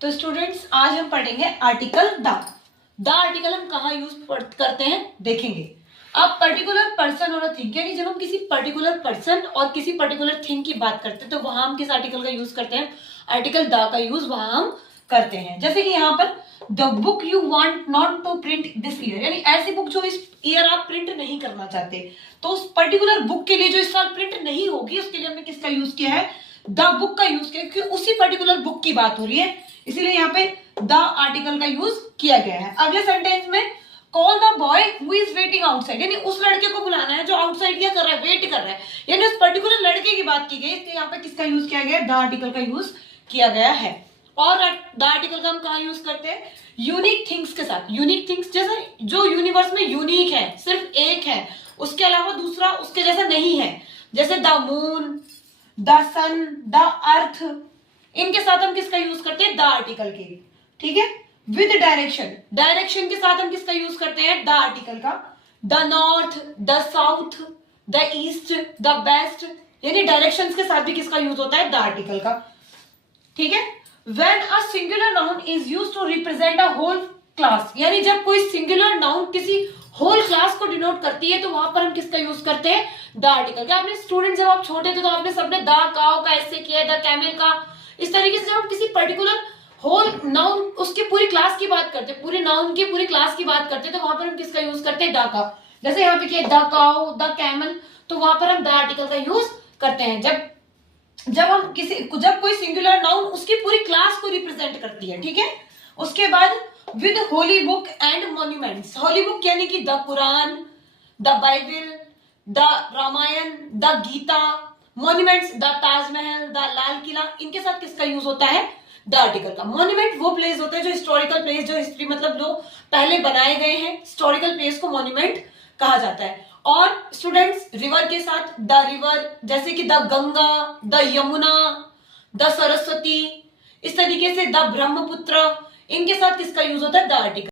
तो स्टूडेंट्स आज हम पढ़ेंगे आर्टिकल द आर्टिकल हम कहाँ यूज करते हैं देखेंगे। अब पर्टिकुलर पर्सन और थिंग, यानी जब हम किसी पर्टिकुलर पर्सन और किसी पर्टिकुलर थिंग की बात करते हैं तो वहां हम किस आर्टिकल का यूज करते हैं, आर्टिकल द का यूज वहां हम करते हैं। जैसे कि यहाँ पर the book you want not to print this year, यानी ऐसी बुक जो इस ईयर आप प्रिंट नहीं करना चाहते, तो उस पर्टिकुलर बुक के लिए जो इस साल प्रिंट नहीं होगी उसके लिए हमने किसका यूज किया है, द बुक का यूज किया, क्योंकि उसी पर्टिकुलर बुक की बात हो रही है, इसीलिए यहाँ पे द आर्टिकल का यूज किया गया है। अगले सेंटेंस में call the boy who is waiting outside, यानी उस लड़के को बुलाना है जो आउटसाइड क्या कर रहा है, वेट कर रहा है, यानी उस पर्टिकुलर लड़के की बात की गई, इसलिए यहाँ पे किसका यूज किया गया है, द आर्टिकल का यूज किया गया है। और द आर्टिकल का हम कहाँ यूज करते हैं, यूनिक थिंग्स के साथ। यूनिक थिंग्स जैसे जो यूनिवर्स में यूनिक है, सिर्फ एक है, उसके अलावा दूसरा उसके जैसा नहीं है, जैसे the moon, the sun, the earth, इनके साथ हम किसका यूज करते हैं, द आर्टिकल के। ठीक है, विद डायरेक्शन, डायरेक्शन के साथ हम किसका यूज करते हैं, द आर्टिकल का। The north, the south, the east, the west, यानी डायरेक्शंस के साथ भी किसका यूज होता है, द आर्टिकल का। ठीक है, when a singular noun is used to represent a whole class, यानी जब कोई सिंगुलर नाउन किसी होल क्लास को डिनोट करती है तो वहां पर हम किसका यूज करते हैं, द आर्टिकल का। आपने स्टूडेंट जब आप छोटे थे तो आपने सबने द काउ का ऐसे किया है, द कैमल का, इस तरीके से जब हम किसी पर्टिकुलर होल नाउन उसकी पूरी क्लास की बात करते हैं, पूरे नाउन की पूरी क्लास की बात करते हैं, तो वहां पर हम किसका यूज करते हैं, द का। जैसे यहाँ पे किया द काउ, द कैमल, तो वहां पर हम द आर्टिकल का यूज करते हैं जब कोई सिंगुलर नाउन उसकी पूरी क्लास को रिप्रेजेंट करती है। ठीक है, उसके बाद with holy book and monuments, holy book यानी कि the Quran, the Bible, the Ramayan, the Gita, monuments the Taj Mahal, the Lal Qila, इनके साथ किसका यूज होता है, द आर्टिकल का। मॉन्यूमेंट वो प्लेस होते हैं जो हिस्टोरिकल प्लेस, जो हिस्ट्री मतलब जो पहले बनाए गए हैं, हिस्टोरिकल प्लेस को मॉन्यूमेंट कहा जाता है। और स्टूडेंट्स रिवर के साथ द रिवर, जैसे कि the Ganga, the Yamuna, the Saraswati, इस तरीके से द ब्रह्मपुत्र, इनके साथ किसका यूज होता है, द आर्टिकल।